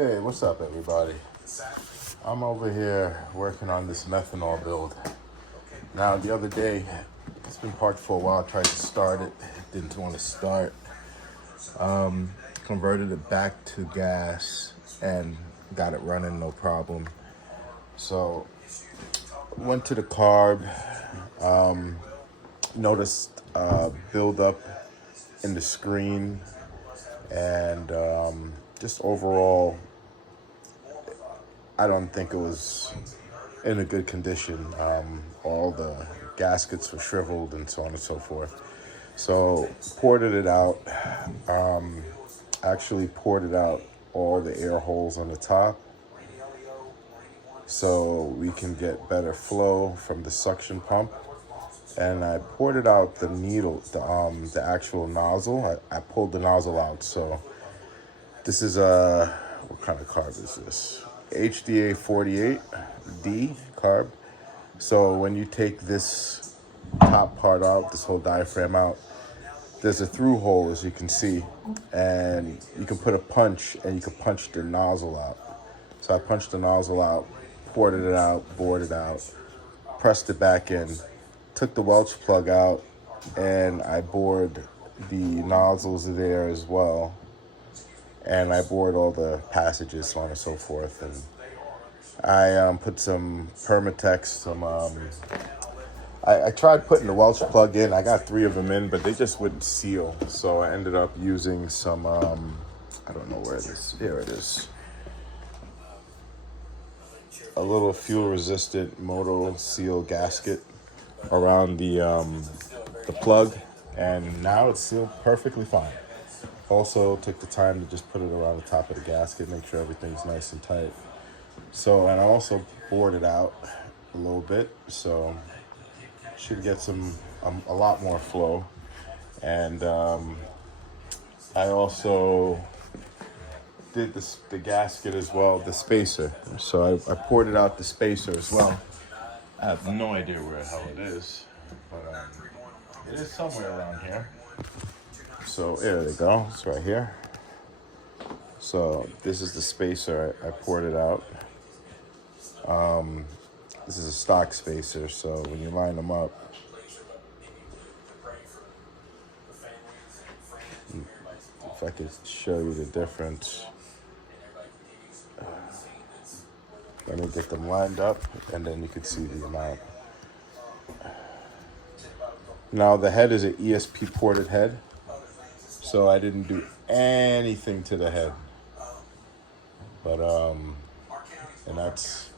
Hey, what's up, everybody? I'm over here working on this methanol build. Now, the other day, it's been parked for a while. I tried to start it, didn't want to start. Converted it back to gas and got it running no problem. So, went to the carb, noticed build up in the screen, and just overall, I don't think it was in a good condition. All the gaskets were shriveled and so on and so forth. So ported it out. Actually ported out all the air holes on the top so we can get better flow from the suction pump. And I ported out the needle, the actual nozzle. I pulled the nozzle out. So this is what kind of carb is this? HDA 48D carb. So when you take this top part out, this whole diaphragm out, there's a through hole, as you can see, and you can put a punch and you can punch the nozzle out. So I punched the nozzle out, ported it out, bored it out, pressed it back in, took the Welch plug out, and I bored the nozzles there as well. And I bored all the passages, so on and so forth. And I put some Permatex, I tried putting the Welch plug in. I got 3 of them in, but they just wouldn't seal. So I ended up using some, I don't know where it is. Here it is. A little fuel-resistant Moto Seal gasket around the plug. And now it's sealed perfectly fine. Also took the time to just put it around the top of the gasket, make sure everything's nice and tight. So, and I also bored it out a little bit, so should get a lot more flow. And I also did the gasket as well, the spacer. So I poured it out the spacer as well. I have no idea where the hell it is, but it is somewhere around here. So there they go, it's right here. So this is the spacer, I poured it out. This is a stock spacer, so when you line them up, if I could show you the difference. Let me get them lined up, and then you can see the amount. Now the head is an ESP ported head, so I didn't do anything to the head. But and that's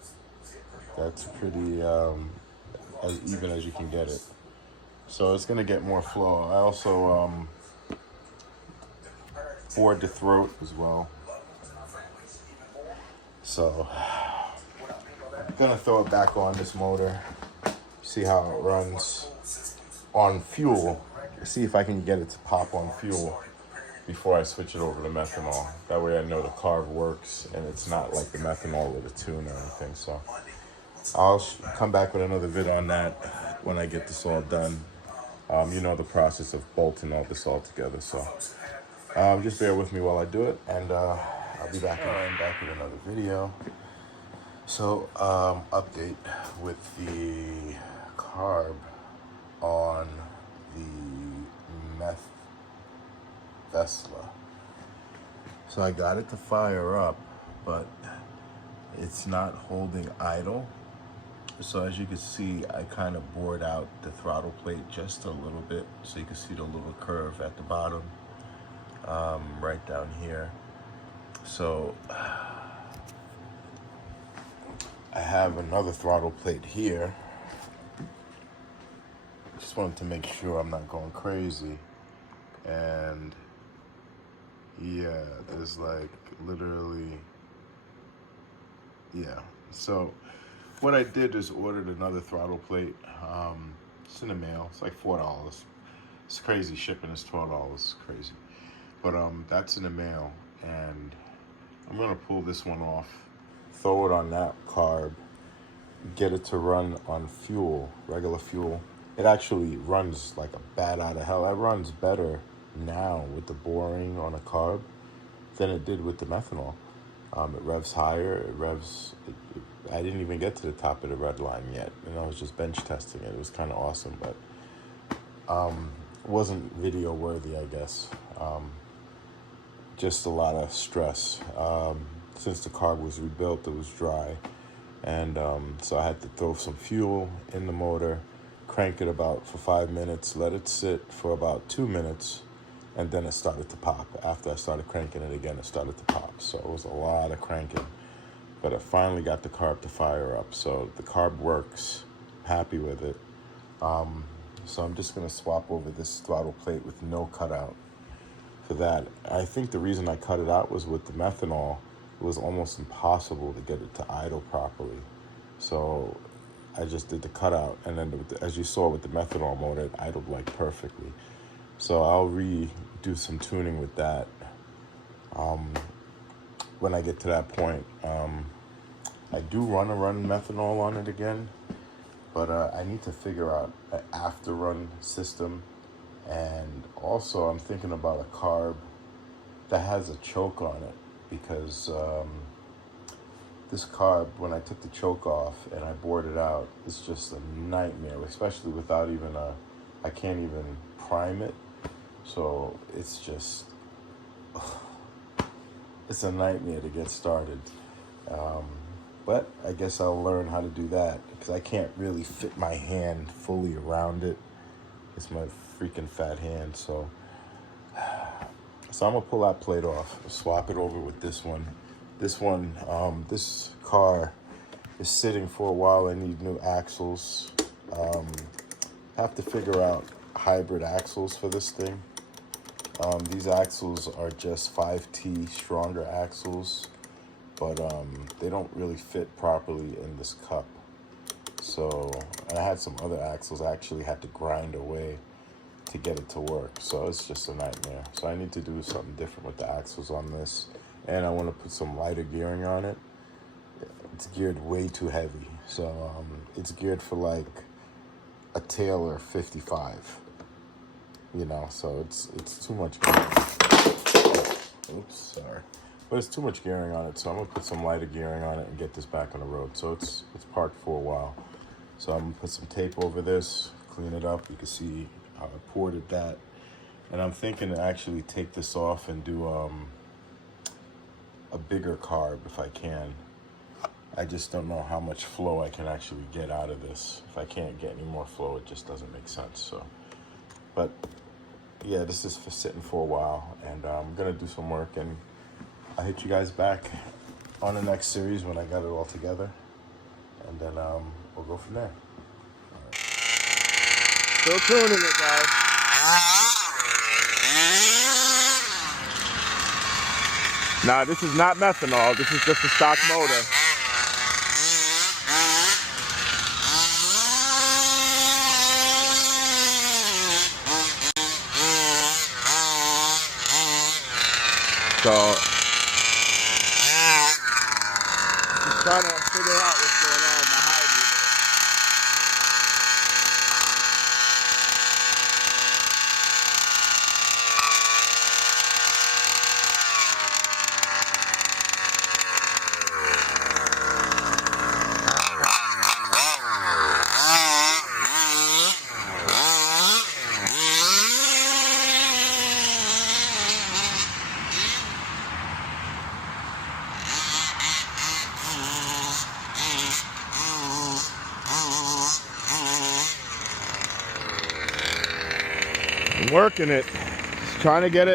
pretty as even as you can get it. So it's gonna get more flow. I also bored the throat as well. So I'm gonna throw it back on this motor, see how it runs on fuel, see if I can get it to pop on fuel before I switch it over to methanol. That way I know the carb works and it's not like the methanol with a tune or anything. So I'll come back with another vid on that when I get this all done. You know the process of bolting all this all together. So just bear with me while I do it, and I'll be back with another video. So update with the carb on the Velsa. So I got it to fire up, but it's not holding idle. So as you can see, I kind of bored out the throttle plate just a little bit, so you can see the little curve at the bottom, right down here. So I have another throttle plate here. Just wanted to make sure I'm not going crazy. And yeah, there's like literally, yeah. So what I did is ordered another throttle plate. It's in the mail. It's like $4. It's crazy. Shipping is $12. It's crazy. But that's in the mail, and I'm gonna pull this one off, throw it on that carb, get it to run on fuel, regular fuel. It actually runs like a bat out of hell. It runs better now with the boring on a carb than it did with the methanol. It revs higher. I didn't even get to the top of the red line yet, and I was just bench testing it. It was kind of awesome, but it wasn't video worthy, I guess. Just a lot of stress. Since the carb was rebuilt, it was dry, and so I had to throw some fuel in the motor, crank it about for 5 minutes, let it sit for about 2 minutes, and then it started to pop. After I started cranking it again, it started to pop. So it was a lot of cranking, but I finally got the carb to fire up. So the carb works, happy with it. So I'm just gonna swap over this throttle plate with no cutout for that. I think the reason I cut it out was with the methanol, it was almost impossible to get it to idle properly. So I just did the cutout, and then as you saw with the methanol motor, it idled like perfectly. So I'll redo some tuning with that when I get to that point. I do run methanol on it again, but I need to figure out an after run system. And also I'm thinking about a carb that has a choke on it, because this carb, when I took the choke off and I bored it out, it's just a nightmare, especially without even I can't even prime it. So it's just, it's a nightmare to get started. But I guess I'll learn how to do that, because I can't really fit my hand fully around it. It's my freaking fat hand. So I'm gonna pull that plate off, swap it over with this one. This car is sitting for a while. I need new axles. Have to figure out hybrid axles for this thing. These axles are just 5T stronger axles, but they don't really fit properly in this cup. So, and I had some other axles I actually had to grind away to get it to work. So it's just a nightmare. So I need to do something different with the axles on this. And I want to put some lighter gearing on it. It's geared way too heavy. So it's geared for like a Taylor 55. You know, so it's too much gearing. Oops, sorry. But it's too much gearing on it, so I'm gonna put some lighter gearing on it and get this back on the road. So it's parked for a while. So I'm gonna put some tape over this, clean it up. You can see how I ported that. And I'm thinking to actually take this off and do a bigger carb if I can. I just don't know how much flow I can actually get out of this. If I can't get any more flow, it just doesn't make sense. So, but yeah, this is for sitting for a while, and I'm gonna do some work, and I'll hit you guys back on the next series when I got it all together, and then we'll go from there. All right. Still tuning it, guys. Nah, this is not methanol. This is just a stock motor. So, just trying to figure out what's going on with my high working it, just trying to get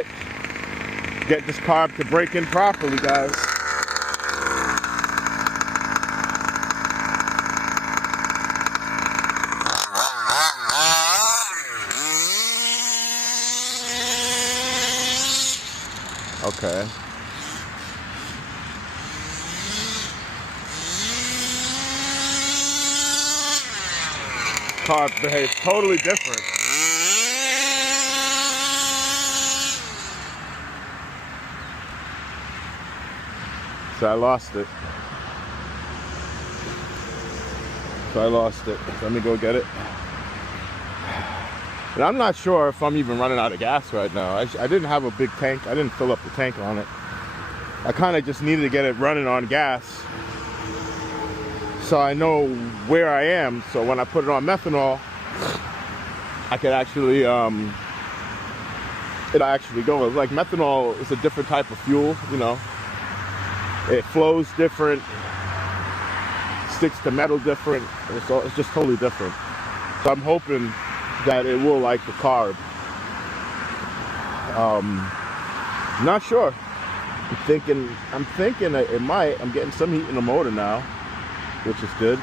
this carb to break in properly, guys. Okay. Carb behaves totally different. So I lost it. Let me go get it. And I'm not sure if I'm even running out of gas right now. I didn't have a big tank. I didn't fill up the tank on it. I kind of just needed to get it running on gas so I know where I am. So when I put it on methanol, I could actually, it actually goes. Like methanol is a different type of fuel, you know. It flows different, sticks to metal different. It's just totally different. So I'm hoping that it will like the carb. Not sure. I'm thinking it might. I'm getting some heat in the motor now, which is good.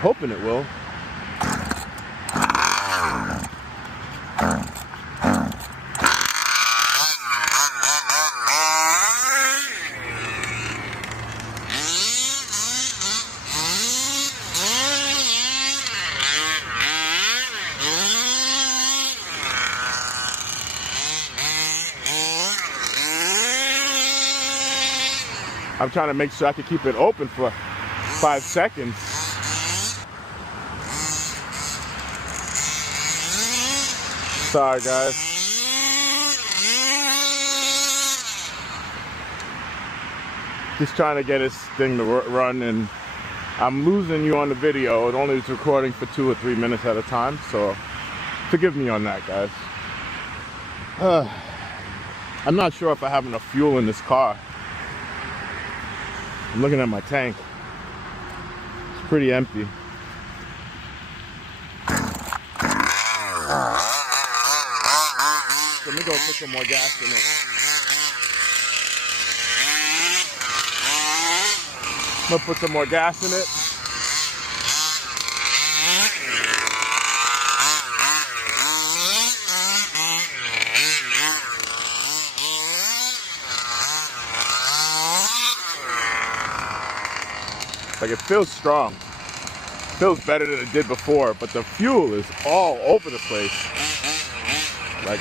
Hoping it will. I'm trying to make sure I can keep it open for 5 seconds. Sorry, guys. Just trying to get this thing to run, and I'm losing you on the video. It only is recording for 2 or 3 minutes at a time, so forgive me on that, guys. I'm not sure if I have enough fuel in this car. I'm looking at my tank. It's pretty empty. So let me go put some more gas in it. I'm gonna put some more gas in it. Like, it feels strong. It feels better than it did before, but the fuel is all over the place. Like,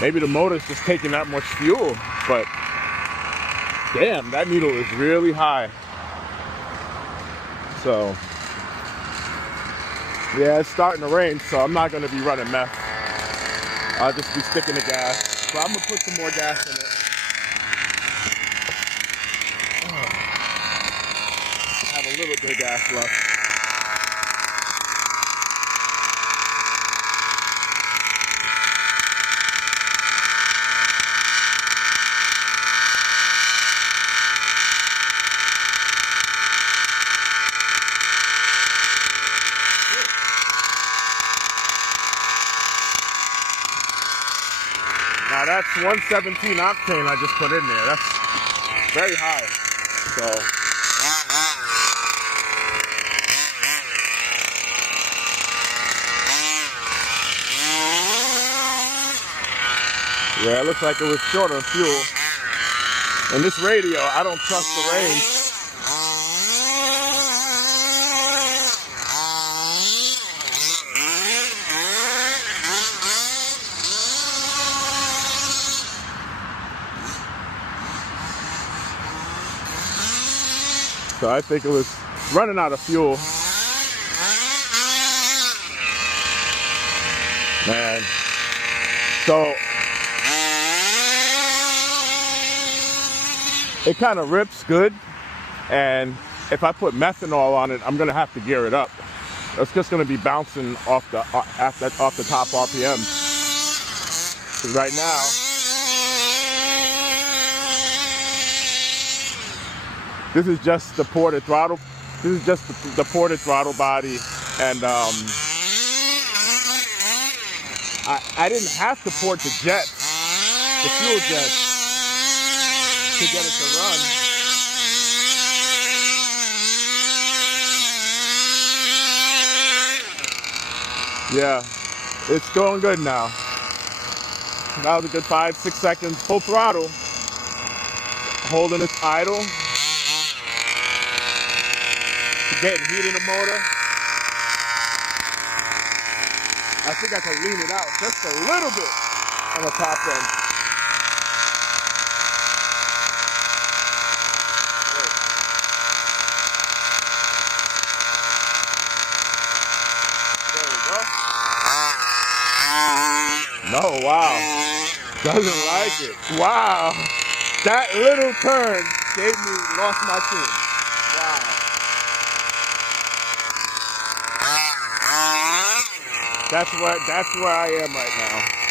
maybe the motor's just taking that much fuel, but damn, that needle is really high. So, yeah, it's starting to rain, so I'm not gonna be running meth. I'll just be sticking to gas. But I'm gonna put some more gas in it. Have a little bit of gas left. Now that's 117 octane I just put in there. That's very high. So. Yeah, it looks like it was short on fuel. And this radio, I don't trust the range. So I think it was running out of fuel. Man. So it kind of rips good, and if I put methanol on it, I'm gonna have to gear it up. It's just gonna be bouncing off the top RPM. 'Cause right now, this is just the ported throttle. This is just the ported throttle body, and I didn't have to port the jets, the fuel jets, to get it to run. Yeah, it's going good now. That was a good 5-6 seconds, full throttle, holding its idle, getting heat in the motor. I think I can lean it out just a little bit on the top end. There we go. No, wow. Doesn't like it. Wow. That little turn gave me, lost my tune. Wow. That's where I am right now.